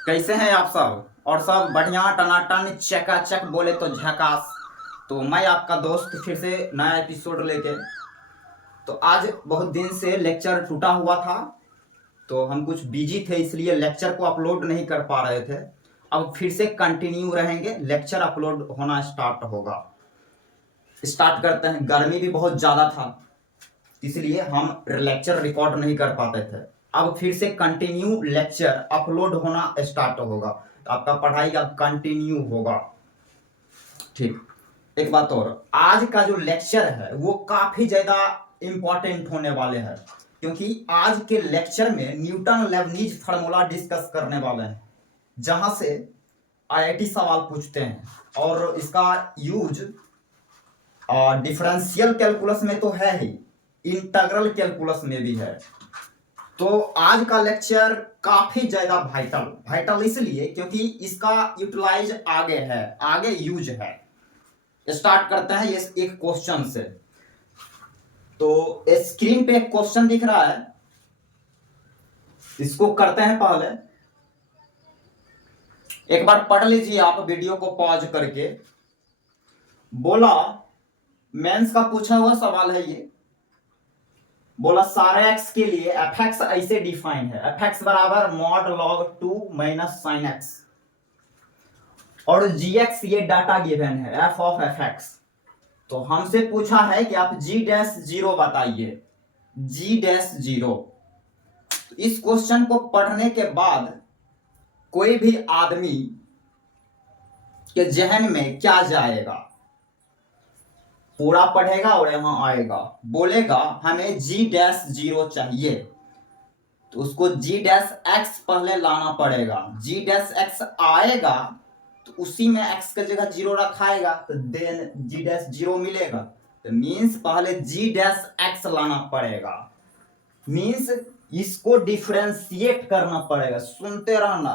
कैसे हैं आप सब? और सब बढ़िया टनाटन चकाचक बोले तो झकास। तो मैं आपका दोस्त फिर से नया एपिसोड लेके। तो आज बहुत दिन से लेक्चर टूटा हुआ था, तो हम कुछ बिजी थे इसलिए लेक्चर को अपलोड नहीं कर पा रहे थे। अब फिर से कंटिन्यू रहेंगे, लेक्चर अपलोड होना स्टार्ट होगा। स्टार्ट करते हैं। गर्मी भी बहुत ज़्यादा था, इसलिए हम लेक्चर रिकॉर्ड नहीं कर पाते थे। अब फिर से कंटिन्यू लेक्चर अपलोड होना स्टार्ट होगा, तो आपका पढ़ाई अब कंटिन्यू होगा। ठीक। एक बात और, आज का जो लेक्चर है वो काफी ज्यादा इंपॉर्टेंट होने वाले हैं, क्योंकि आज के लेक्चर में न्यूटन लेबनीज फार्मूला डिस्कस करने वाले हैं, जहां से आईआईटी सवाल पूछते हैं। और इसका यूज डिफरेंशियल कैलकुलस में तो है ही, इंटीग्रल कैलकुलस में भी है। तो आज का लेक्चर काफी ज्यादा वाइटल वाइटल इसलिए क्योंकि इसका यूटिलाइज आगे है, आगे यूज है। स्टार्ट करते हैं ये एक क्वेश्चन से। तो स्क्रीन पे एक क्वेश्चन दिख रहा है, इसको करते हैं। पहले एक बार पढ़ लीजिए आप वीडियो को पॉज करके। बोला, मेंस का पूछा हुआ सवाल है ये। बोला सारे एक्स के लिए एफ एक्स ऐसे डिफाइन है, एफ एक्स बराबर mod log 2 minus sine x. और जी एक्स ये डाटा गिवन है, एफ ऑफ एफ एक्स। तो हमसे पूछा है कि आप जी डैश जीरो बताइए, जी डैश जीरो। इस क्वेश्चन को पढ़ने के बाद कोई भी आदमी के जहन में क्या जाएगा? पूरा पढ़ेगा और यहां आएगा, बोलेगा हमें जी डैश जीरो चाहिए, तो उसको जी डैश एक्स पहले लाना पड़ेगा। जी डैश एक्स आएगा तो उसी में एक्स की जगह जीरो रखाएगा, तो देन जी डैश जीरो मिलेगा। तो मीन्स पहले जी डैश एक्स लाना पड़ेगा, मीन्स इसको डिफरेंशिएट करना पड़ेगा। सुनते रहना,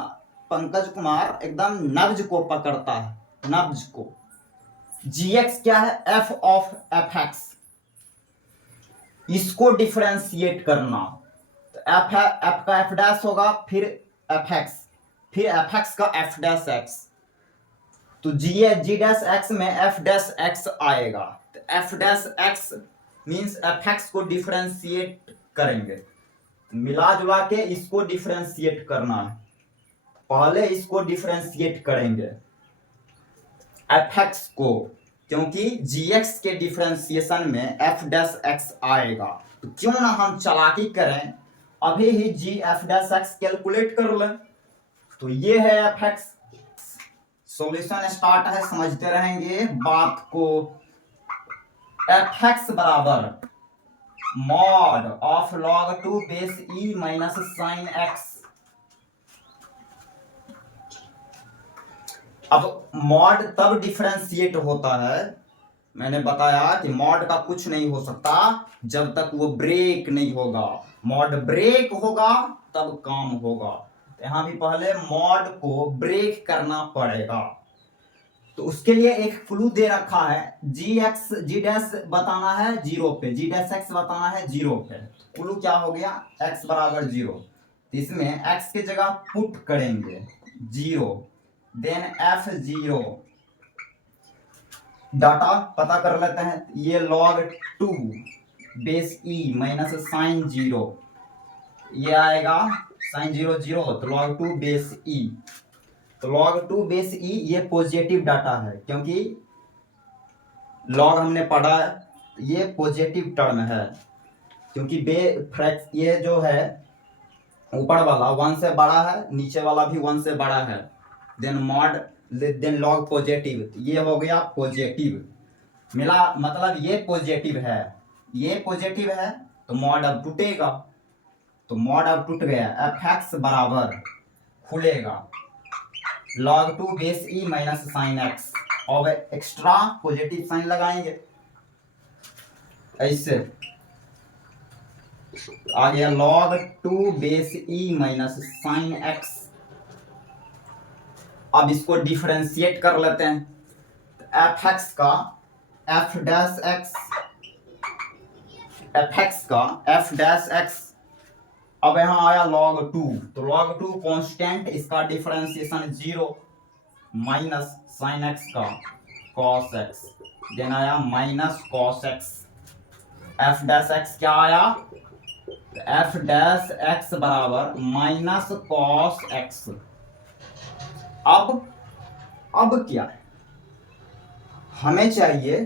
पंकज कुमार एकदम नब्ज को पकड़ता है, नब्ज को। जी एक्स क्या है? एफ ऑफ एफ एक्स, इसको डिफरेंशिएट करना। तो एफ है, एफ का एफ डैश होगा, फिर एफ एक्स, फिर एफ एक्स का एफ डैश एक्स। तो जी डैश एक्स में एफ डैश एक्स आएगा, तो F dash x means F x को डिफरेंशिएट करेंगे। मिला जुला के इसको डिफरेंशिएट करना है। पहले इसको डिफरेंशिएट करेंगे एफ एक्स को, क्योंकि जी एक्स के डिफरेंशिएशन में एफ डैश एक्स आएगा। तो क्यों ना हम चालाकी करें, अभी ही जी एफ डैश एक्स कैलकुलेट कर लें। तो ये है एफ एक्स। सॉल्यूशन स्टार्ट है, समझते रहेंगे बात को। एफ एक्स बराबर mod of log 2 base E minus sine x. अब मॉड तब डिफरेंशिएट होता है, मैंने बताया कि मॉड का कुछ नहीं हो सकता जब तक वो ब्रेक नहीं होगा। मॉड ब्रेक होगा तब काम होगा। यहां भी पहले मॉड को ब्रेक करना पड़ेगा। तो उसके लिए एक क्लू दे रखा है, जी एक्स जी डैश बताना है जीरो पे, जी डैश एक्स बताना है जीरो पे। क्लू क्या हो गया? एक्स बराबर जीरो। इसमें एक्स की जगह पुट करेंगे zero, then F zero. Data पता कर लेते हैं, ये log 2 base E minus sine zero, ये आएगा साइन जीरो जीरो, तो लॉग 2 बेस ई। तो लॉग 2 बेस ई ये पॉजिटिव डाटा है, क्योंकि लॉग हमने पढ़ा है, ये पॉजिटिव टर्म है। क्योंकि ये जो है ऊपर वाला 1 से बड़ा है, नीचे वाला भी 1 से बड़ा है, then mod, then log positive, ये हो गया पॉजिटिव। मिला मतलब ये पॉजिटिव है, ये पॉजिटिव है, तो मॉड अब टूटेगा। तो मॉड अब टूट गया, एफ एक्स बराबर खुलेगा log 2 base E minus sine x. और एक्स्ट्रा पॉजिटिव साइन लगाएंगे ऐसे, आ गया log 2 base E minus sine x. अब इसको डिफरेंशिएट कर लेते हैं। एफ एक्स का F dash x, F x का एफ डैश एक्स अब यहाँ आया log 2, तो log 2 कांस्टेंट, इसका डिफरेंशिएशन 0 माइनस साइन एक्स का cos x, देन आया minus cos x, f dash x क्या आया, f डैश x बराबर माइनस cos x। अब क्या है, हमें चाहिए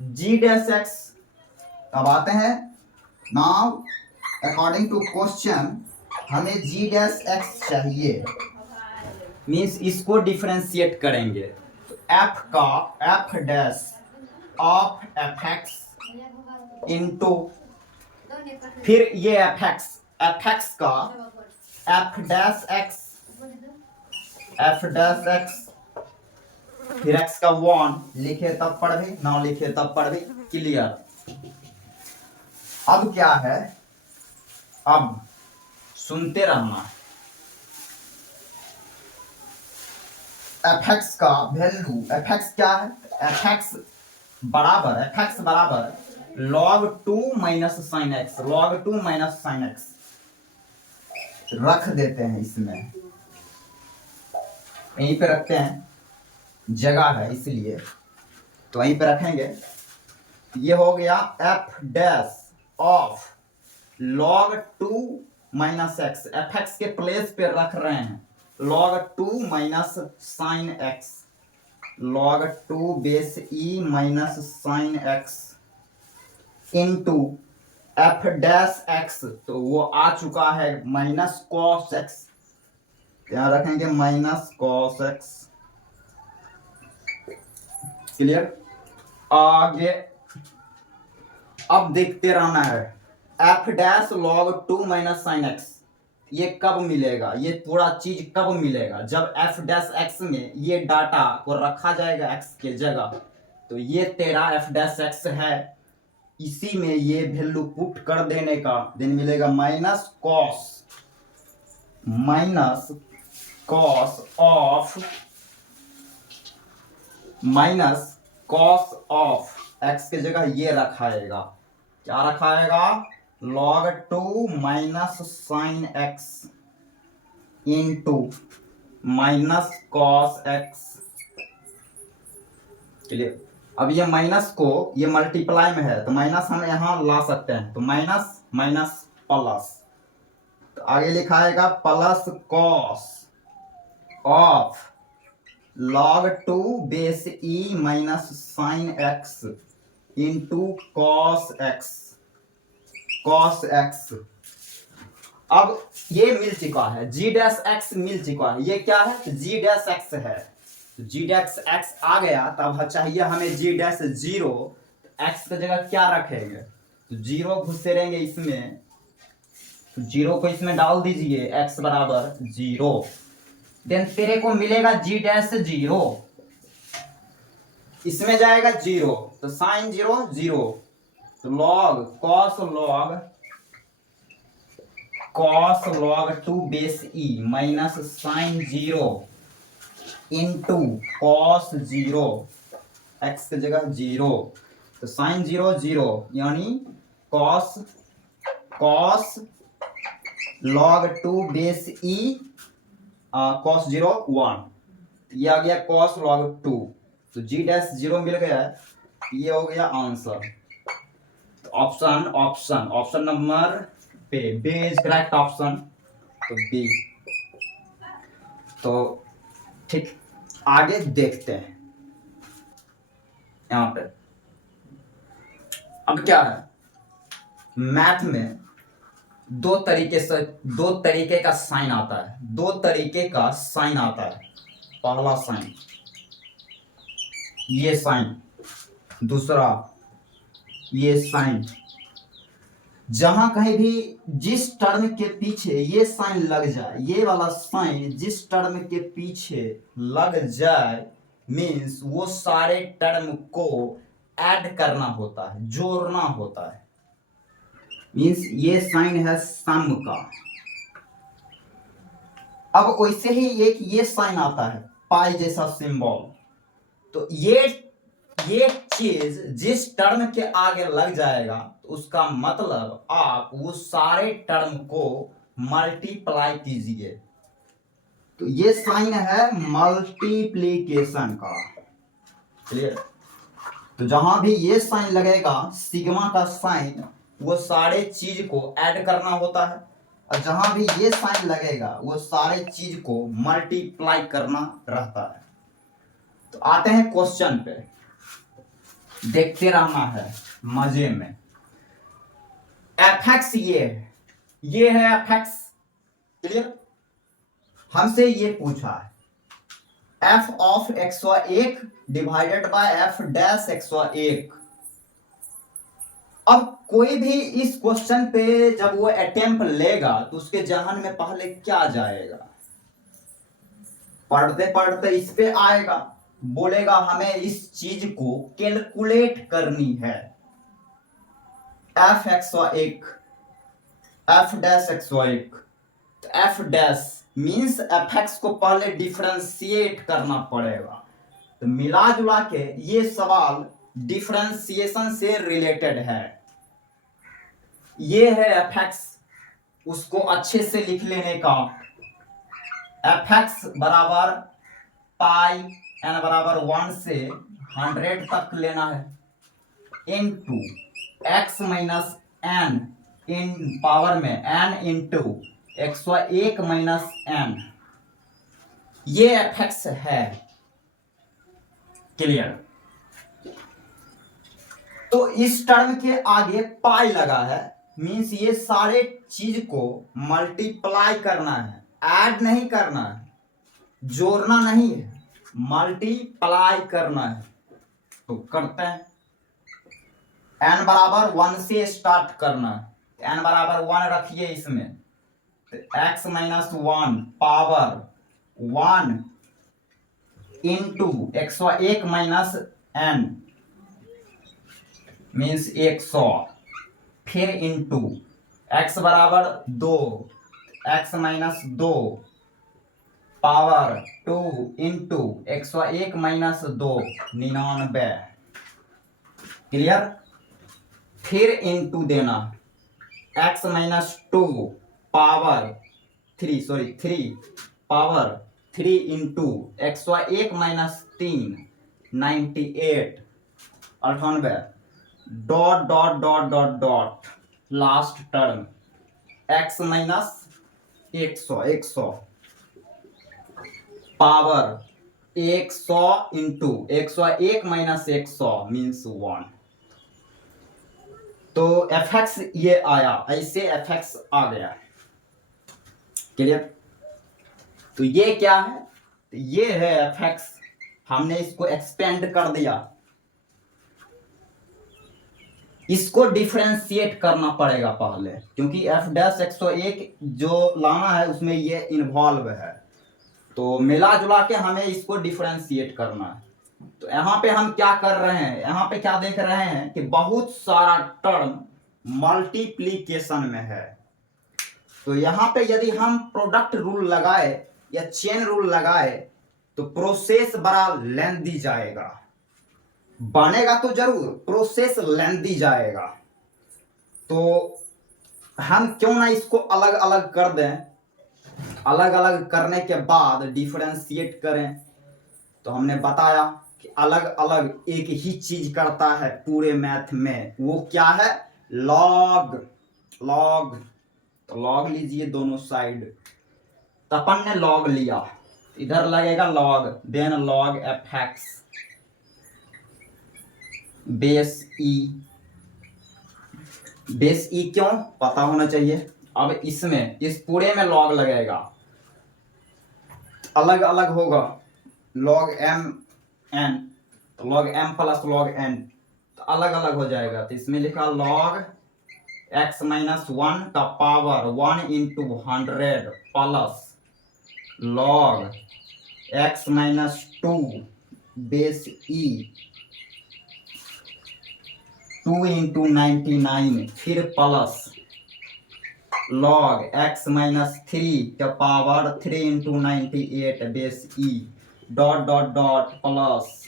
g डैश x। अब आते हैं नाउ अकॉर्डिंग टू क्वेश्चन हमें g डैश x चाहिए, मीन्स इसको डिफरेंशिएट करेंगे। तो f का f dash of fx into फिर ये fx का f डैश x फिर x का 1 लिखे तब पढ़ भी, ना लिखे तब पढ़ भी, क्लियर। अब क्या है, अब सुनते रहना है। fx का वैल्यू, fx क्या है, fx बराबर log 2 minus sine x, log 2 minus sine x रख देते हैं, इसमें यहीं पे रखते हैं, जगह है इसलिए, तो वहीं पे रखेंगे। ये हो गया f dash of log 2 minus x, fx के प्लेस पे रख रहे हैं log 2 minus sine x, log 2 base e minus sine x into f dash x, तो वो आ चुका है माइनस cos x, यहाँ रखेंगे माइनस cos x, क्लियर। आगे अब देखते रहना है, f dash log 2 minus sine x, ये कब मिलेगा, ये पूरा चीज कब मिलेगा, जब f डैश x में ये डाटा को रखा जाएगा x के जगह, तो ये तेरा f डैश x है, इसी में ये वैल्यू पुट कर देने का, देन मिलेगा माइनस कॉस ऑफ x के जगह ये रखाएगा, क्या रखाएगा, log 2 minus sine x into minus cos x, clear. अब ये माइनस को ये मल्टीप्लाई में है, तो माइनस हम यहां ला सकते हैं, तो माइनस माइनस प्लस, तो आगे लिखाएगा plus cos of log 2 base e minus sine x into cos x. अब ये मिल चुका है, g डैश x मिल चुका है, ये क्या है, g डैश x है, तो g डैश x आ गया, तब चाहिए हमें g डैश 0, x की जगह क्या रखेंगे, तो 0 घुसेरेंगे इसमें, तो 0 को इसमें डाल दीजिए, x बराबर 0, देन तेरे को मिलेगा g डैश 0, इसमें जाएगा 0, तो साइन 0 0, तो log cos log 2 base e minus sine 0 into cos 0, x की जगह 0, तो साइन 0 0, यानी cos log 2 base e cos 0 1, ये आ गया कॉस लॉग 2, तो g डैश 0 मिल गया है, ये हो गया आंसर। तो ऑप्शन नंबर पे बी इज करेक्ट ऑप्शन, तो बी। तो ठीक, आगे देखते हैं यहां पे। अब क्या है, मैथ में दो तरीके का साइन आता है, पहला साइन ये साइन, दूसरा ये साइन। जहां कहीं भी जिस टर्म के पीछे ये साइन लग जाए, ये वाला साइन जिस टर्म के पीछे लग जाए, मीन्स वो सारे टर्म को ऐड करना होता है, जोड़ना होता है, मीन्स ये साइन है सम का। अब वैसे ही एक ये साइन आता है पाई जैसा सिंबल, तो ये चीज जिस टर्म के आगे लग जाएगा तो उसका मतलब आप वो सारे टर्म को मल्टीप्लाई कीजिए। तो ये साइन है मल्टीप्लीकेशन का, क्लियर। तो जहां भी ये साइन लगेगा सिग्मा का साइन, वो सारे चीज को ऐड करना होता है, और जहां भी ये साइन लगेगा वो सारे चीज को मल्टीप्लाई करना रहता है। तो आते हैं क्वेश्चन पे, देखते रहना है मजे में। एफ ये है एफ एक्स, क्लियर। हमसे ये पूछा है F of x1 divided bye F dash x1। अब कोई भी इस क्वेश्चन पे जब वो अटेम्प्ट लेगा तो उसके जहन में पहले क्या जाएगा, पढ़ते पढ़ते इस पे आएगा, बोलेगा हमें इस चीज को कैलकुलेट करनी है। F x1 F dash x1, तो F dash means F x को पहले डिफरेंशिएट करना पड़ेगा। तो मिला जुला के ये सवाल डिफरेंशिएशन से रिलेटेड है। ये है एफ एक्स, उसको अच्छे से लिख लेने का। एफ एक्स बराबर पाई एन बराबर 1 से 100 तक लेना है, into X minus N in power में N into x1 minus N, ये एफ एक्स है, क्लियर। तो इस टर्म के आगे पाई लगा है, मींस ये सारे चीज को मल्टीप्लाई करना है, ऐड नहीं करना है, जोड़ना नहीं है, मल्टीप्लाई करना है। तो करते हैं। n बराबर 1 से स्टार्ट करना है, n बराबर 1 रखिए इसमें, x minus 1 power 1 into x1 minus n means 100, फिर इंटू x बराबर 2, x minus 2 power 2 into x1 minus 2 99, clear. फिर इंटू देना x minus 2 power 3 power 3 into x1 minus 3 98 98 dot dot dot dot dot last term x minus 100 power 100 into x1 minus 100 means 1। तो F x ये आया, ऐसे F x आ गया, clear. तो ये क्या है, तो ये है एफ एक्स, हमने इसको एक्सपेंड कर दिया, इसको डिफरेंशिएट करना पड़ेगा पहले, क्योंकि एफ डैश 101 जो लाना है उसमें ये इन्वॉल्व है। तो मिला जुला के हमें इसको डिफरेंशिएट करना है। तो यहाँ पे हम क्या कर रहे हैं, यहाँ पे क्या देख रहे हैं कि बहुत सारा टर्म मल्टीप्लीकेशन में है। तो यहाँ पे यदि हम प्रोडक्ट रूल लगाए या चेन रूल लगाए तो प्रोसेस बड़ा लेंथी जाएगा, बनेगा तो जरूर, प्रोसेस लेंथी जाएगा। तो हम क्यों ना इसको अलग अलग कर दें, अलग अलग करने के बाद डिफरेंशिएट करें। तो हमने बताया कि अलग अलग एक ही चीज करता है पूरे मैथ में, वो क्या है, लॉग। लॉग, तो लॉग लीजिए दोनों साइड। तो अपन ने लॉग लिया, इधर लगेगा log, then log f x base e क्यों पता होना चाहिए। अब इसमें इस पूरे में लॉग लगेगा, अलग अलग होगा, लॉग एम एन, तो log M plus log N, तो अलग अलग हो जाएगा। तो इसमें लिखा लॉग एक्स माइनस 1 का power 1 into 100 plus log x minus 2 base e 2 into 99, फिर प्लस लॉग एक्स माइनस 3 का power 3 into 98 base e dot dot dot plus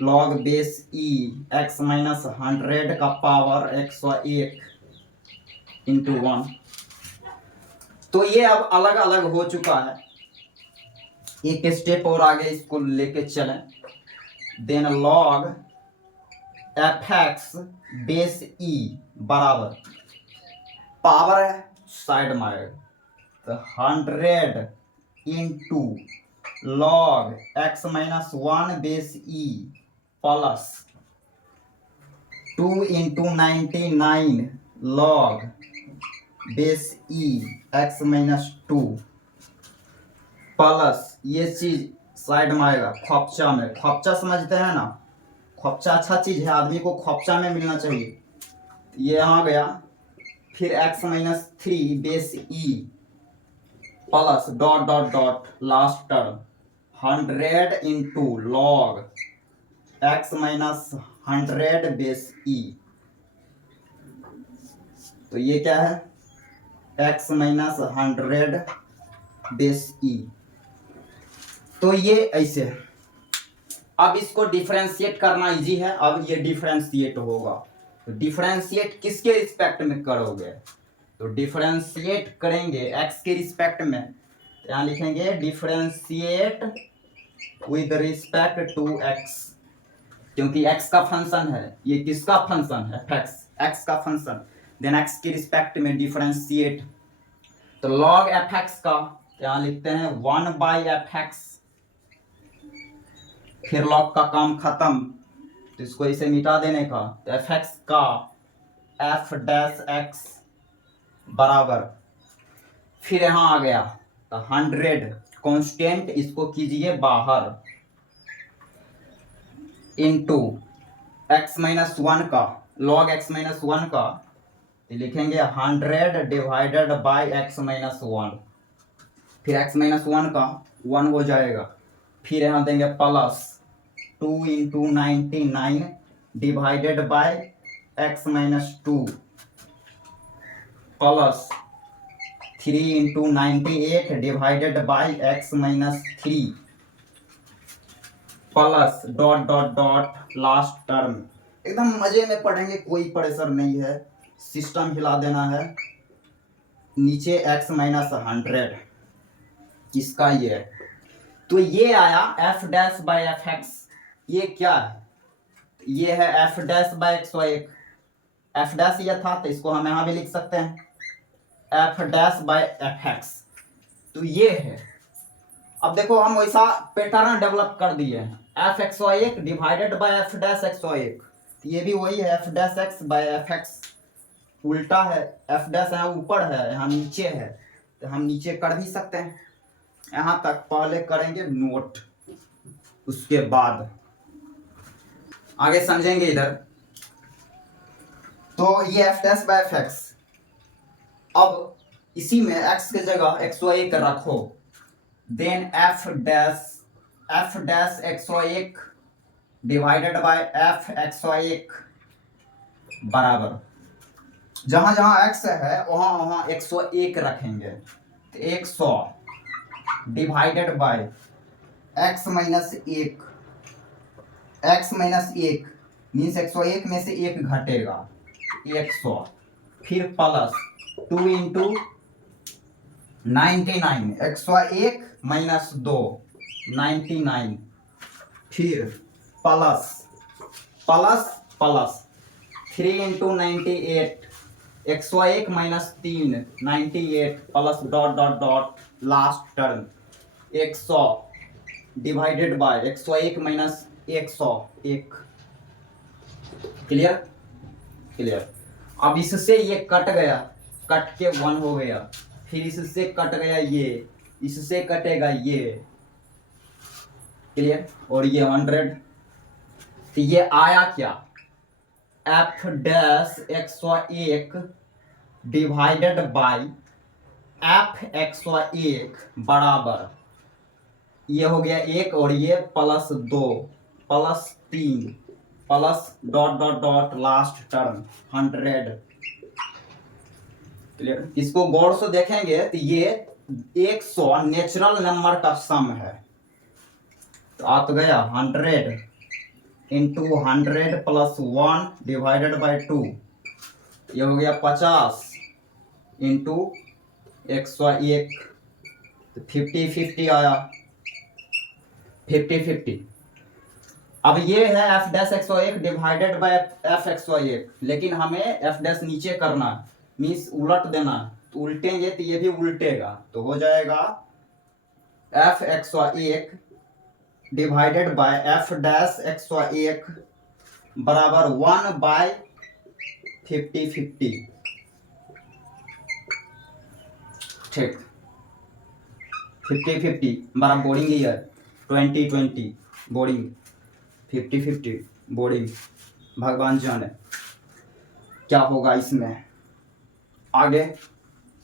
log base e x minus 100 का पावर 101 इंटू 1। तो ये अब अलग अलग हो चुका है, एक स्टेप और आगे इसको लेके चलें। Then log fx base e बराबर पावर है साइड में आएगा, तो 100 into log x minus 1 base e plus 2 into 99 log base e x minus 2 plus ये चीज साइड में आएगा खोपचा में। खोपचा समझते हैं ना, खोपचा अच्छा चीज है, आदमी को खोपचा में मिलना चाहिए। ये यहाँ गया, फिर x minus 3 base e plus dot dot dot last term 100 into log x minus 100 base ई। तो ये क्या है, x माइनस 100 बेस ई। तो ये ऐसे। अब इसको डिफरेंशिएट करना इजी है। अब ये डिफरेंशिएट होगा, तो डिफरेंशिएट किसके रिस्पेक्ट में करोगे, तो डिफरेंशिएट करेंगे x के रिस्पेक्ट में। यहाँ लिखेंगे differentiate with respect to x, क्योंकि x का फंक्शन है, ये किसका फंक्शन है, fx, x का फंक्शन। देन x के रिस्पेक्ट में डिफरेंशिएट, तो log fx का यहाँ लिखते हैं 1/fx, फिर log का काम खत्म, तो इसको इसे मिटा देने का, तो fx का f डैश x बराबर, फिर यहाँ आ गया तो 100 कांस्टेंट, इसको कीजिए बाहर, इनटू x माइनस 1 का log x माइनस 1 का लिखेंगे 100 डिवाइडेड बाय x माइनस 1, फिर x माइनस 1 का 1 हो जाएगा, फिर यहाँ देंगे plus 2 into 99 divided by x minus 2 plus 3 into 98 divided by x minus 3 plus dot dot dot last term. एकदम मजे में पढ़ेंगे, कोई परेशान नहीं है, सिस्टम हिला देना है। नीचे x माइनस 100 इसका ये है, तो ये आया f dash by F x. ये क्या है, ये है f dash bye x1, f dash ये था तो इसको हम यहाँ भी लिख सकते हैं f dash by F x, तो ये है। अब देखो हम वैसा पैटर्न डेवलप कर दिए हैं, f x1 divided by f dash x1, ये भी वही है f dash x by F X, उल्टा है, f डैश यहाँ ऊपर है यहाँ नीचे है, तो हम नीचे कर भी सकते हैं। यहाँ तक पहले करेंगे नोट, उसके बाद आगे समझेंगे इधर। तो ये f dash by F X, अब इसी में x के जगह x1 रखो, देन f dash x1 divided by f x1 बराबर, जहां जहां x है वहां वहां 101 रखेंगे, तो 100 divided by x minus 1, x minus 1 means 101 में से 1 घटेगा 100, फिर प्लस 2 इंटू 99, 101 माइनस 2 99, फिर plus plus plus 3 into 98, 101 minus 3 98 plus dot dot dot last term 100 divided by 101 minus 101। Clear clear. अब इससे ये कट गया, कट के 1 हो गया, फिर इससे कट गया ये, इससे कटेगा ये, क्लियर। और ये 100, तो ये आया क्या, f dash x1 divided by f x1 बराबर, ये हो गया 1 और ये plus 2 plus 3 plus dot dot dot last term 100। Clear. इसको गौर से देखेंगे तो ये 100 नेचुरल नंबर का सम है, तो आ तो गया 100 इंटू 100 प्लस 1 डिवाइडेड बाई 2, ये हो गया 50 इंटू 101, तो 50-50 आया, 50-50। अब ये है F dash 101 divided by F 101, लेकिन हमें एफ डैश नीचे करना है, मीन्स उलट देना है, तो उल्टेंगे तो ये भी उल्टेगा, तो हो जाएगा F 101 divided by F dash 101 बराबर 1 बाय 50-50। ठीक, 50-50 हमारा बोर्डिंग ईयर, 2020 बोर्डिंग, 50-50 बोर्डिंग, भगवान जाने क्या होगा इसमें। आगे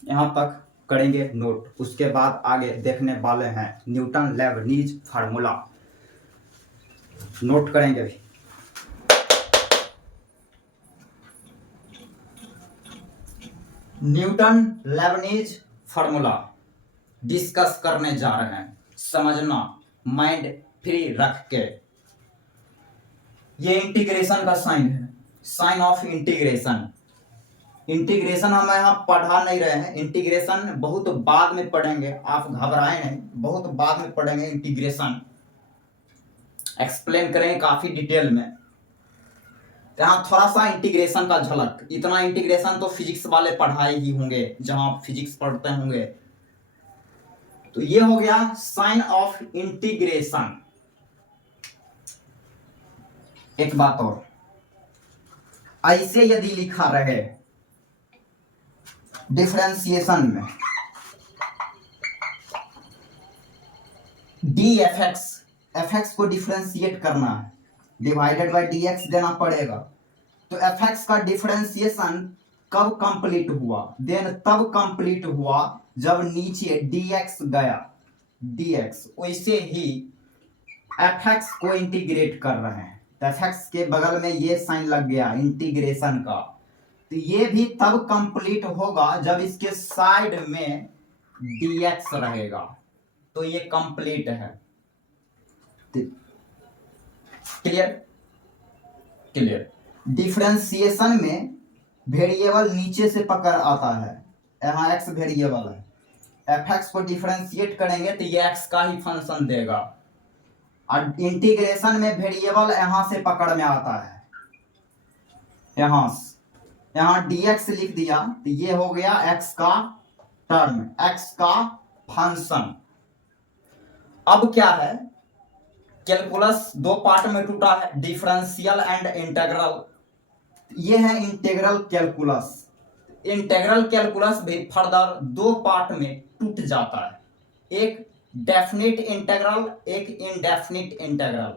यहाँ तक करेंगे नोट, उसके बाद आगे देखने वाले हैं न्यूटन लेबनीज फार्मूला, नोट करेंगे भी। न्यूटन लेबनीज फार्मूला डिस्कस करने जा रहे हैं, समझना माइंड फ्री रख के। ये इंटीग्रेशन का साइन है, साइन ऑफ इंटीग्रेशन। इंटीग्रेशन हम यहाँ पढ़ा नहीं रहे हैं, इंटीग्रेशन बहुत बाद में पढ़ेंगे, आप घबराए नहीं, बहुत बाद में पढ़ेंगे इंटीग्रेशन, एक्सप्लेन करेंगे काफी डिटेल में। यहाँ थोड़ा सा इंटीग्रेशन का झलक, इतना इंटीग्रेशन तो फिजिक्स वाले पढ़ाए ही होंगे जहां आप फिजिक्स पढ़ते होंगे। तो ये हो गया साइन ऑफ इंटीग्रेशन। एक बात और, ऐसे यदि लिखा रहे डिफरेंशिएशन में डी एफ एक्स को डिफरेंशिएट करना है, डिवाइडेड बाय डी एक्स देना पड़ेगा, तो एफ एक्स का डिफरेंशिएशन कब कंप्लीट हुआ, देन तब कंप्लीट हुआ जब नीचे dx गया, dx। वैसे ही एफ एक्स को इंटीग्रेट कर रहे हैं, तो एफ एक्स के बगल में ये साइन लग गया इंटीग्रेशन का, तो ये भी तब कंप्लीट होगा जब इसके साइड में dx रहेगा, तो ये कंप्लीट है। Clear, clear. डिफरेंशिएशन में वेरिएबल नीचे से पकड़ आता है, यहाँ x वेरिएबल है, एफ एक्स को डिफरेंशिएट करेंगे तो ये x का ही फंक्शन देगा, और इंटीग्रेशन में वेरिएबल यहाँ से पकड़ में आता है, यहाँ dx लिख दिया, तो ये हो गया x का टर्म, x का फंक्शन। अब क्या है, कैलकुलस दो पार्ट में टूटा है, डिफरेंशियल एंड इंटीग्रल। ये है इंटीग्रल कैलकुलस। इंटीग्रल कैलकुलस भी फर्दर दो पार्ट में टूट जाता है, एक डेफिनिट इंटीग्रल, एक इनडेफिनिट इंटीग्रल।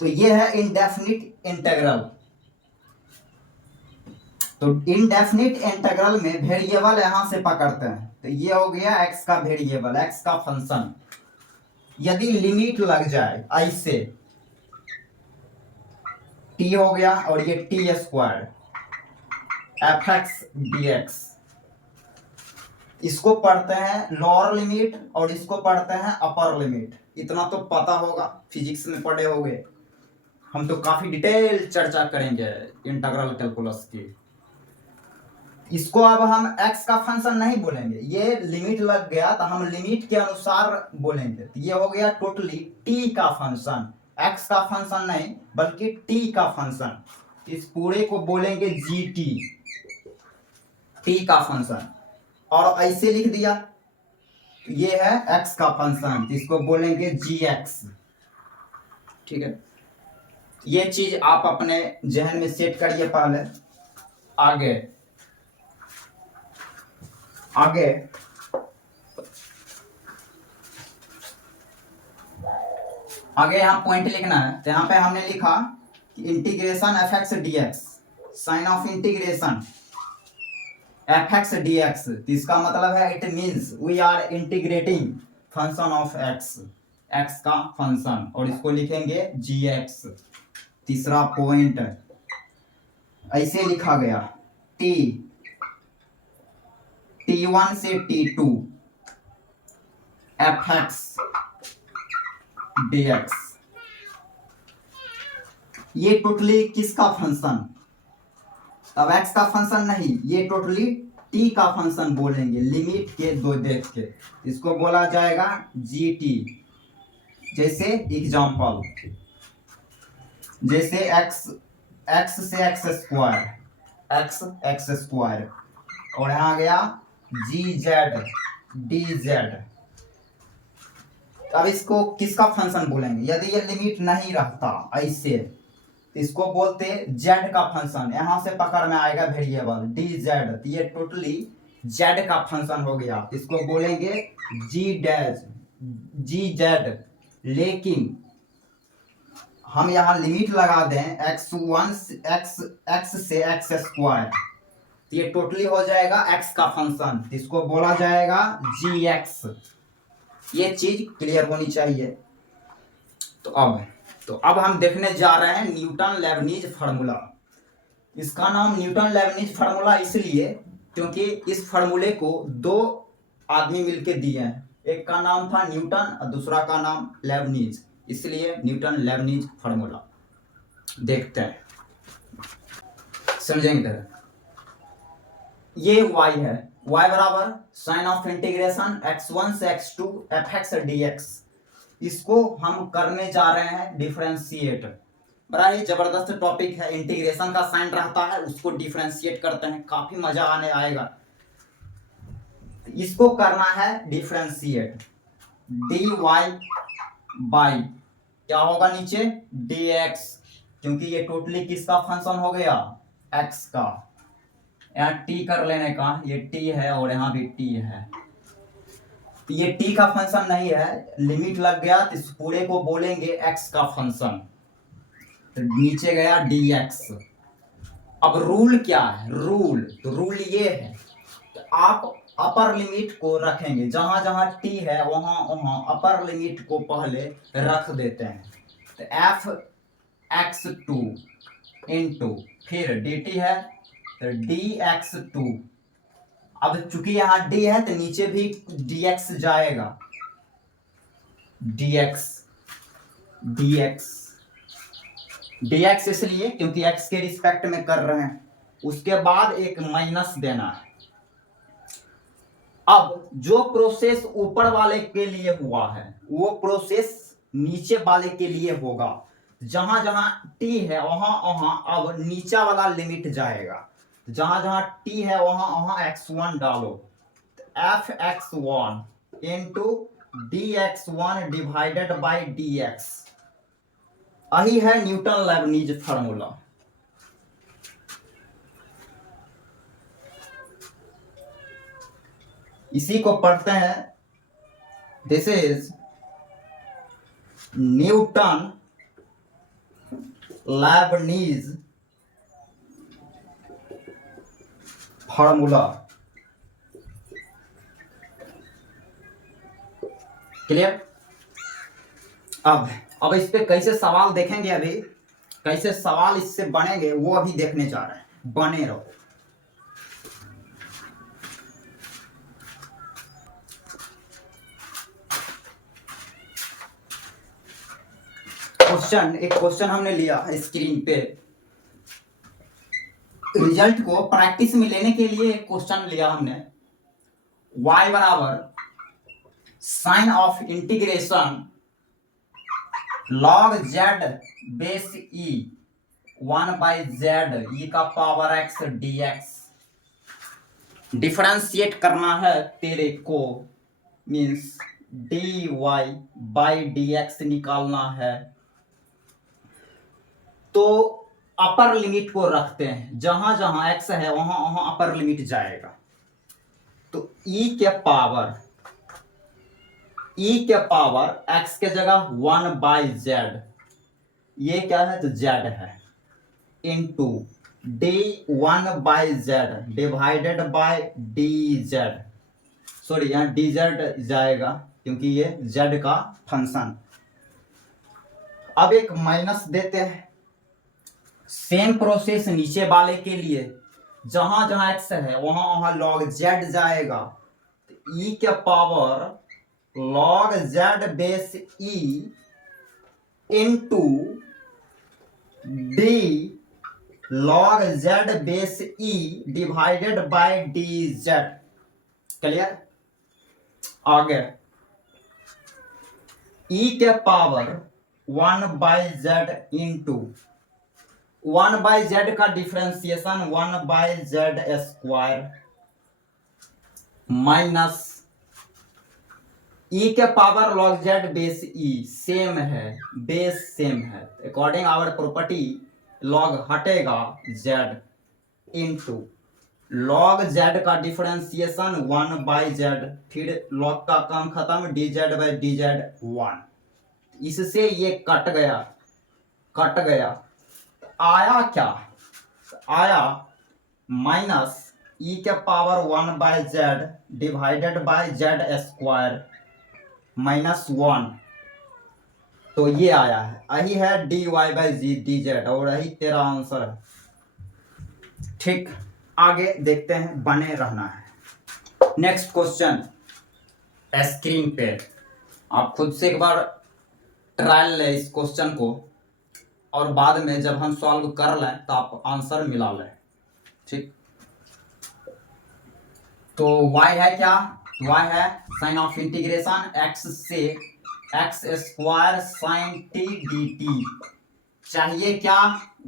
तो ये है इनडेफिनिट इंटीग्रल। तो इनडेफिनिट इंटीग्रल में वेरिएबल यहां से पकड़ते हैं, तो ये हो गया x का वेरिएबल, x का फंक्शन। यदि लिमिट लग जाए ऐसे, t हो गया और ये t square F X D x, इसको पढ़ते हैं लोअर लिमिट और इसको पढ़ते हैं अपर लिमिट। इतना तो पता होगा, फिजिक्स में पढ़े होंगे, हम तो काफी डिटेल चर्चा करेंगे इंटीग्रल कैलकुलस की। इसको अब हम x का फंक्शन नहीं बोलेंगे, ये लिमिट लग गया तो हम लिमिट के अनुसार बोलेंगे, तो ये हो गया टोटली t का फंक्शन, x का फंक्शन नहीं बल्कि t का फंक्शन। इस पूरे को बोलेंगे gt, t का फंक्शन। और ऐसे लिख दिया, ये है x का फंक्शन, इसको बोलेंगे gx। ठीक है, ये चीज आप अपने जहन में सेट करिए पहले। आगे आगे आगे यहाँ पॉइंट लिखना है, तो यहाँ पे हमने लिखा कि integration F X D X, sine of integration F X D X, इसका मतलब है it means we are integrating function of X, X का फंक्शन, और इसको लिखेंगे जी एक्स। तीसरा पॉइंट ऐसे लिखा गया, टी T1 से T2 F X D x, ये टोटली किसका फंक्शन, अब x का फंक्शन नहीं, ये टोटली t का फंक्शन बोलेंगे लिमिट के दो देख के, इसको बोला जाएगा gt। जैसे एग्जांपल, जैसे x से x स्क्वायर और यहाँ गया gz dz। अब इसको किसका फंक्शन बोलेंगे, यदि ये लिमिट नहीं रहता ऐसे, इसको बोलते z का फंक्शन, यहां से पकड़ में आएगा वेरिएबल dz, ये टोटली z का फंक्शन हो गया, इसको बोलेंगे gz। लेकिन हम यहाँ लिमिट लगा दें x से x स्क्वायर, ये टोटली हो जाएगा x का फंक्शन, इसको बोला जाएगा gx। ये चीज क्लियर होनी चाहिए। तो अब हम देखने जा रहे हैं न्यूटन लेबनीज फार्मूला। इसका नाम न्यूटन लेबनीज फार्मूला इसलिए क्योंकि इस फार्मूले को दो आदमी मिलके दिए हैं, एक का नाम था न्यूटन और दूसरा का नाम लेबनीज, इसलिए न्यूटन लेबनीज फार्मूला। देखते हैं, समझेंगे। ये y है, y बराबर साइन ऑफ इंटीग्रेशन x1 से x2 fx dx, इसको हम करने जा रहे हैं डिफरेंशिएट। बड़ा ही जबरदस्त टॉपिक है, इंटीग्रेशन का साइन रहता है उसको डिफरेंशिएट करते हैं, काफी मजा आने आएगा। इसको करना है डिफरेंशिएट, dy बाई क्या होगा नीचे dx, क्योंकि ये टोटली किसका फंक्शन हो गया x का, यहाँ t कर लेने का, ये t है और यहाँ भी t है, तो ये t का फंक्शन नहीं है, लिमिट लग गया तो इस पूरे को बोलेंगे x का फंक्शन, तो नीचे गया dx। अब रूल क्या है, तो रूल ये है कि आप अपर लिमिट को रखेंगे, जहां जहां t है वहां वहां अपर लिमिट को पहले रख देते हैं, तो fx2 इंटू फिर dt है तो dx2। अब चूंकि यहाँ d है तो नीचे भी dx जाएगा, dx इसलिए क्योंकि x के रिस्पेक्ट में कर रहे हैं, उसके बाद एक माइनस देना है। अब जो प्रोसेस ऊपर वाले के लिए हुआ है वो प्रोसेस नीचे वाले के लिए होगा, जहां जहां t है वहां वहां अब नीचा वाला लिमिट जाएगा, जहां जहां t है वहां वहां x1 डालो, fx1 into dx1 divided by dx, यही है न्यूटन लेबनीज फार्मूला। इसी को पढ़ते हैं, this is Newton Lebanese formula. Clear. अब इस पे कैसे सवाल देखेंगे, अभी कैसे सवाल इससे बनेंगे वो अभी देखने जा रहे हैं, बने रहो। एक क्वेश्चन हमने लिया स्क्रीन पे, रिजल्ट को प्रैक्टिस में लेने के लिए एक क्वेश्चन लिया हमने, y बराबर sine of integration log z base e 1/z e का पावर x dx। डिफरेंशिएट करना है तेरे को, मीन्स dy बाई dx निकालना है, तो अपर लिमिट को रखते हैं, जहां जहां x है वहां वहां अपर लिमिट जाएगा, तो e के पावर x के जगह 1/z, ये क्या है तो z है, into d1/z divided by dz, sorry यहाँ dz जाएगा क्योंकि ये z का फंक्शन। अब एक माइनस देते हैं, सेम प्रोसेस नीचे वाले के लिए, जहां जहां x है वहां वहां log z जाएगा, तो e के power log z base e into D log Z base E divided by D Z. Clear? आगे ई के पावर 1/z इंटू 1/z का डिफरेंशिएशन 1/z² माइनस ई के पावर लॉग जेड बेस ई सेम है, base same है, according our property log हटेगा Z into log Z का differentiation 1/z, फिर log का काम खत्म, dz/dz 1। इससे ये कट गया। आया क्या? आया माइनस ई के power 1/z divided by z² -1। तो ये आया है, यही है dy/dz और यही तेरा आंसर है। ठीक, आगे देखते हैं, बने रहना है। नेक्स्ट क्वेश्चन स्क्रीन पे आप खुद से एक बार ट्रायल ले इस क्वेश्चन को, और बाद में जब हम सॉल्व कर लें तो आप आंसर मिला लें। ठीक, तो y है क्या? y है साइन ऑफ इंटीग्रेशन x से x² sin t dt। चाहिए क्या?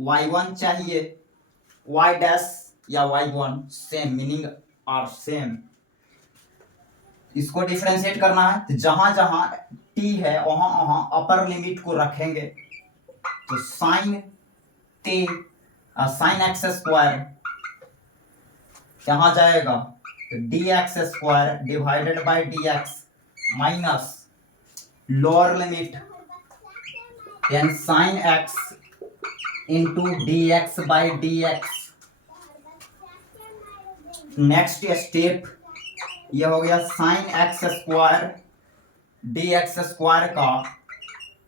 y1 चाहिए, y डैश या y1 same, meaning are same. इसको डिफरेंशिएट करना है, तो जहां जहां t है वहां वहां अपर लिमिट को रखेंगे। तो साइन t साइन x² कहाँ जाएगा? dx² divided by dx minus lower limit यानी sine x into dx/dx। Next step ये हो गया साइन x² dx² का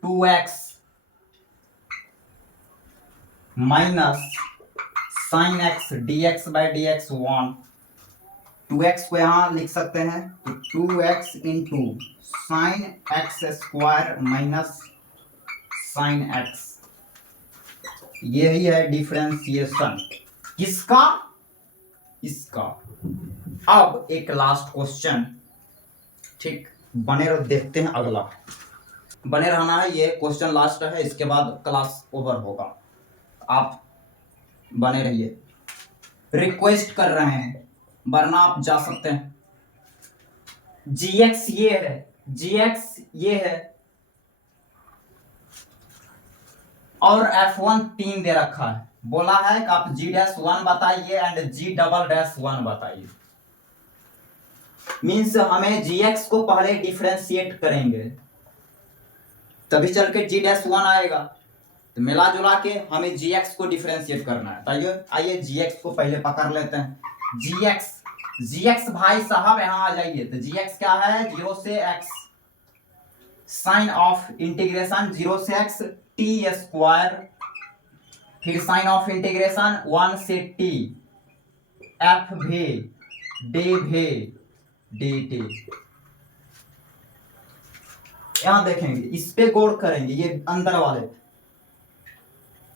2x minus sine x dx/dx 1। 2x को यहाँ लिख सकते हैं, तो 2x into sine x² minus sine x। यही है डिफरेंशिएशन किसका? इसका। अब एक लास्ट क्वेश्चन, ठीक, बने रहो, देखते हैं अगला। बने रहना है, ये क्वेश्चन लास्ट है, इसके बाद क्लास ओवर होगा, आप बने रहिए। रिक्वेस्ट कर रहे हैं वरना आप जा सकते हैं। gx ये है, gx ये है, और f1 3 दे रखा है। बोला है कि आप g'1 बताइए एंड g'1 बताइए। मीन्स हमें gx को पहले डिफरेंशिएट करेंगे तभी चल के g'1 आएगा। तो मिला जुला के हमें gx को डिफरेंशिएट करना है। आइए gx को पहले पकड़ लेते हैं। gx भाई साहब यहाँ आ जाइए। तो gx क्या है? 0 से x साइन ऑफ इंटीग्रेशन 0 से x t², फिर साइन ऑफ इंटीग्रेशन 1 से t f भी d भी dt। यहां देखेंगे, इस पे गौर करेंगे, ये अंदर वाले।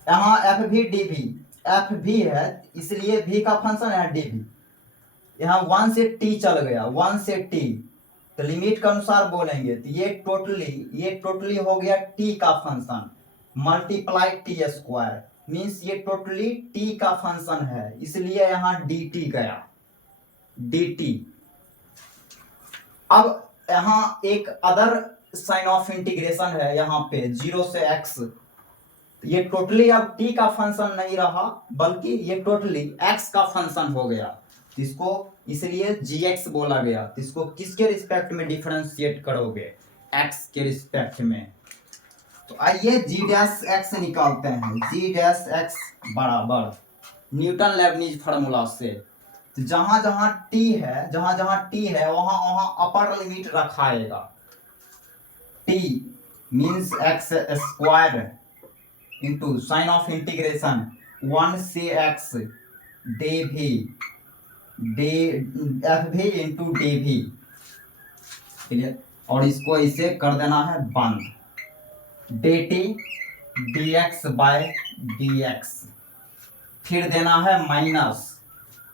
यहाँ एफ भी डी भी, एफ भी है इसलिए भी का फंक्शन है डी भी। यहाँ 1 से टी चल गया, 1 से टी, तो लिमिट के अनुसार बोलेंगे तो ये टोटली हो गया टी का फंक्शन मल्टीप्लाई t²। मीन्स ये टोटली टी का फंक्शन है, इसलिए यहाँ dt गया, dt। अब यहाँ एक अदर साइन ऑफ इंटीग्रेशन है यहाँ पे 0 से x। ये टोटली अब t का फंक्शन नहीं रहा, बल्कि ये टोटली x का फंक्शन हो गया, इसको इसलिए gx बोला गया। इसको किसके रिस्पेक्ट में डिफरेंशिएट करोगे? x के रिस्पेक्ट में। तो आइए g' निकालते हैं। g' बराबर न्यूटन लेबनीज फार्मूला से, तो जहां जहां t है वहां वहां अपर लिमिट रखाएगा। t means x² into sine of integration 1 से x डे भी एफ भी इंटू डी भी। क्लियर? और इसको इसे कर देना है बंद। dt dx बाय dx, फिर देना है माइनस।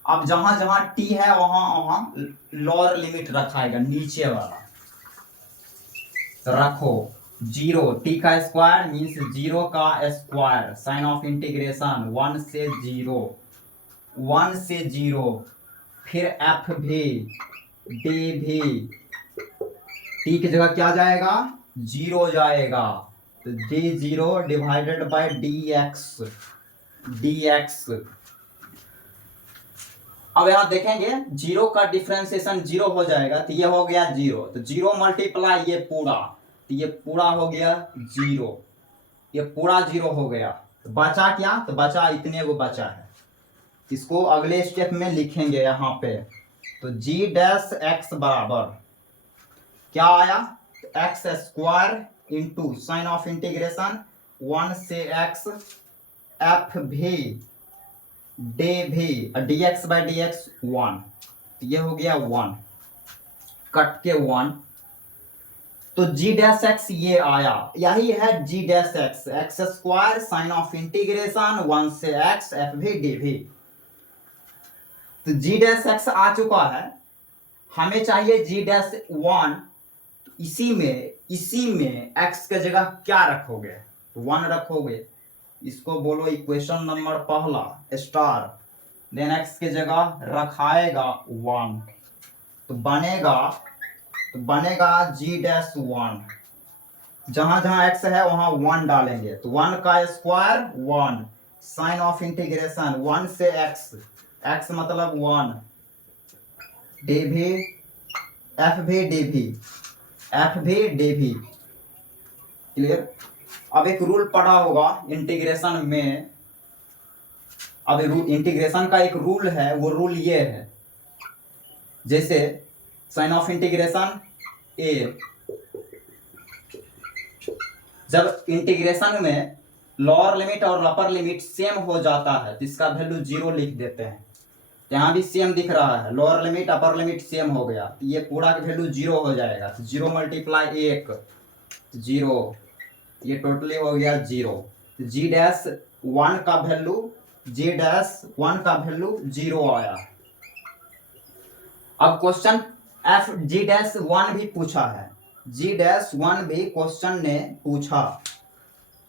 अब जहां जहां t है वहां वहां लोअर लिमिट रखाएगा, नीचे वाला तो रखो। 0 t का स्क्वायर मीन्स 0 का स्क्वायर, साइन ऑफ इंटीग्रेशन 1 से 0, 1 से 0, फिर एफ भी डी भी, टी की जगह क्या जाएगा, 0 जाएगा, तो D 0 divided by D x, D x. अब यहां देखेंगे 0 का डिफ्रेंसिएशन 0 हो जाएगा, तो ये हो गया 0, तो 0 मल्टीप्लाई ये पूरा, तो ये पूरा हो गया 0, ये पूरा 0 हो गया, तो बचा क्या, तो बचा इतने को बचा है। इसको अगले स्टेप में लिखेंगे यहाँ पे, तो g डैश x बराबर क्या आया, x square into sine of integration 1 से x एफ भी डे भी dx बाई डी एक्स 1, ये हो गया 1, कट के 1, तो g डैश x ये आया, यही है g dash x, x square sine of integration 1 से x एफ भी डी भी। तो g डैश x आ चुका है, हमें चाहिए g डैश 1, इसी में x के जगह क्या रखोगे, 1 रखोगे, इसको बोलो इक्वेशन नंबर पहला स्टार, देन x के जगह रखाएगा 1, तो बनेगा g डैश 1, जहां जहां x है वहां 1 डालेंगे, तो 1 का स्क्वायर 1, साइन ऑफ इंटीग्रेशन 1 से x मतलब 1, डी भी एफ भी डी भी, एफ भी डी भी, क्लियर। अब एक रूल पढ़ा होगा इंटीग्रेशन में, अब इंटीग्रेशन का एक रूल है, वो रूल ये है, जैसे साइन ऑफ इंटीग्रेशन ए, जब इंटीग्रेशन में लोअर लिमिट और अपर लिमिट सेम हो जाता है तो इसका वैल्यू 0 लिख देते हैं, यहाँ भी सेम दिख रहा है, lower limit upper limit same हो गया, तो ये पूरा का वैल्यू 0 हो जाएगा, तो 0 मल्टीप्लाई 1 0, ये टोटली हो गया 0, तो g डैश 1 का वैल्यू 0 आया। अब क्वेश्चन एफ g डैश 1 भी पूछा है, g डैश 1 भी क्वेश्चन ने पूछा,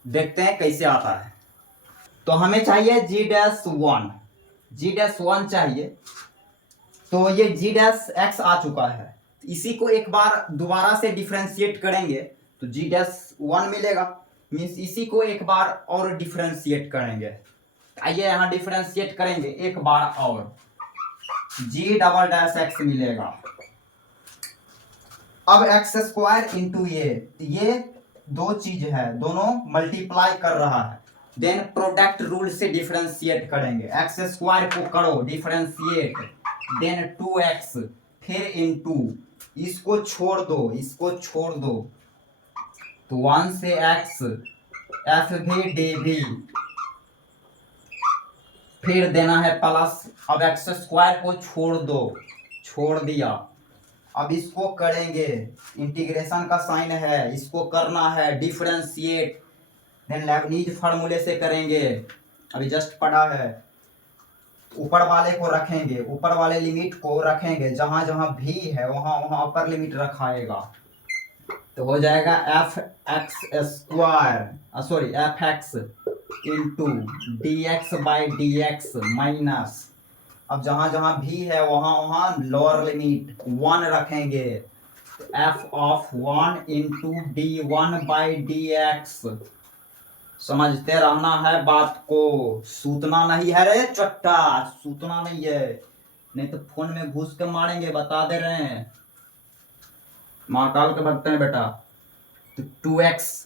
देखते हैं कैसे आता है। तो हमें चाहिए g डैश 1 चाहिए, तो ये g डैश x आ चुका है, इसी को एक बार दोबारा से डिफरेंशिएट करेंगे तो g डैश 1 मिलेगा, मीन्स इसी को एक बार और डिफरेंशिएट करेंगे, आइए यहाँ डिफरेंशिएट करेंगे एक बार और, g डबल डैश x मिलेगा। अब एक्स स्क्वायर इंटू ये दो चीज है, दोनों मल्टीप्लाई कर रहा है, देन प्रोडक्ट रूल से डिफरेंशिएट करेंगे, एक्स स्क्वायर को करो डिफरेंशिएट, देन 2x, फिर इनटू, इसको छोड़ दो, तो 1 से x एफ भी डी भी, फिर देना है प्लस, अब एक्स स्क्वायर को छोड़ दिया, अब इसको करेंगे, इंटीग्रेशन का साइन है, इसको करना है डिफरेंशिएट, देन लेबनीज फार्मूले से करेंगे, अभी जस्ट पढ़ा है, ऊपर वाले को रखेंगे, ऊपर वाले लिमिट को रखेंगे, जहां जहां भी है वहां वहां अपर लिमिट रखाएगा, तो हो जाएगा F x into D x by D x minus, अब जहां जहां भी है वहां वहां लोअर लिमिट 1 रखेंगे, तो F of 1 into D 1 by D x, समझते रहना है बात को, सूतना नहीं है रे चट्टा, सूतना नहीं है, नहीं तो फोन में घुस के मारेंगे, बता दे रहे हैं, महाकाल के भक्त हैं बेटा। तो 2x,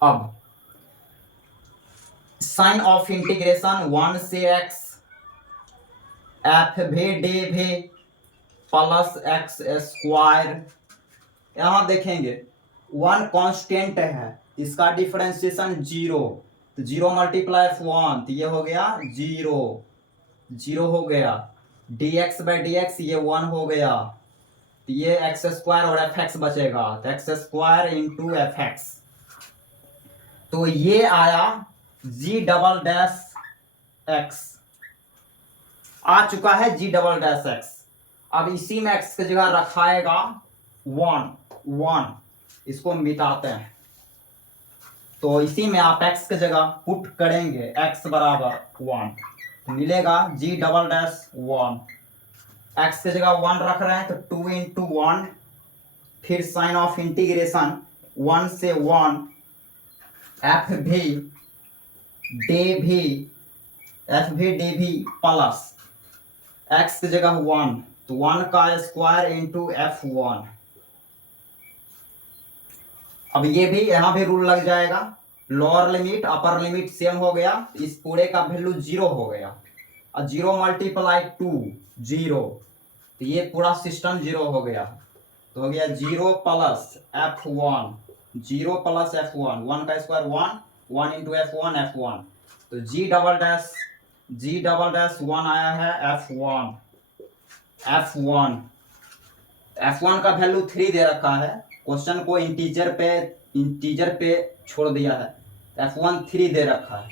अब साइन ऑफ इंटीग्रेशन 1 से x एफ भी डी भी प्लस एक्स स्क्वायर, यहां देखेंगे 1 कांस्टेंट है, इसका डिफरेंशिएशन 0, तो 0 मल्टीप्लाई 1, तो ये हो गया 0 हो गया, dx बाई डी एक्स ये 1 हो गया, तो ये एक्स स्क्वायर और एफ एक्स बचेगा, तो x square into F x. तो ये आया जी डबल डैश एक्स, आ चुका है जी डबल डैश एक्स। अब इसी में एक्स की जगह रखाएगा 1, इसको मिटाते हैं। तो इसी में आप x की जगह पुट करेंगे x बराबर 1, तो मिलेगा जी डबल डैश 1। x की जगह 1 रख रहे हैं तो 2 इंटू 1, फिर साइन ऑफ इंटीग्रेशन 1 से 1 एफ भी डी भी प्लस x की जगह 1, तो 1 का स्क्वायर इंटू f1। अब ये भी यहां भी रूल लग जाएगा, lower limit upper limit same हो गया, इस पूरे का वैल्यू 0 हो गया, और 0 मल्टीप्लाई 2 0, तो ये पूरा सिस्टम 0 हो गया। तो हो गया 0 प्लस f1, 0 प्लस f1, 1 का स्क्वायर 1, 1 इंटू f1, तो जी डबल डैश 1 आया है f1 का वैल्यू 3 दे रखा है, क्वेश्चन को इंटीजर पे छोड़ दिया है, f1 3 दे रखा है,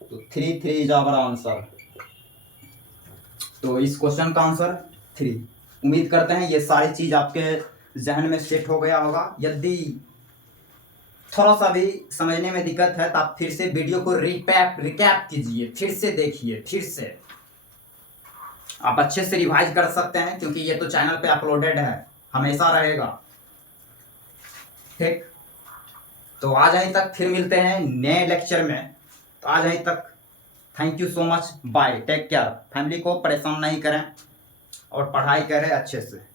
तो 3 इज आवर आंसर। तो इस क्वेश्चन का आंसर 3। उम्मीद करते हैं ये सारी चीज आपके जहन में सेट हो गया होगा। यदि थोड़ा सा भी समझने में दिक्कत है तो आप फिर से वीडियो को रिकैप कीजिए, फिर से देखिए, फिर से आप अच्छे से रिवाइज कर सकते हैं, क्योंकि ये तो चैनल पे अपलोडेड है, हमेशा रहेगा। ठीक, तो आज यहीं तक, फिर मिलते हैं नए लेक्चर में। तो आज यहीं तक, thank you so much, bye, take care. Family को परेशान नहीं करें और पढ़ाई करें अच्छे से।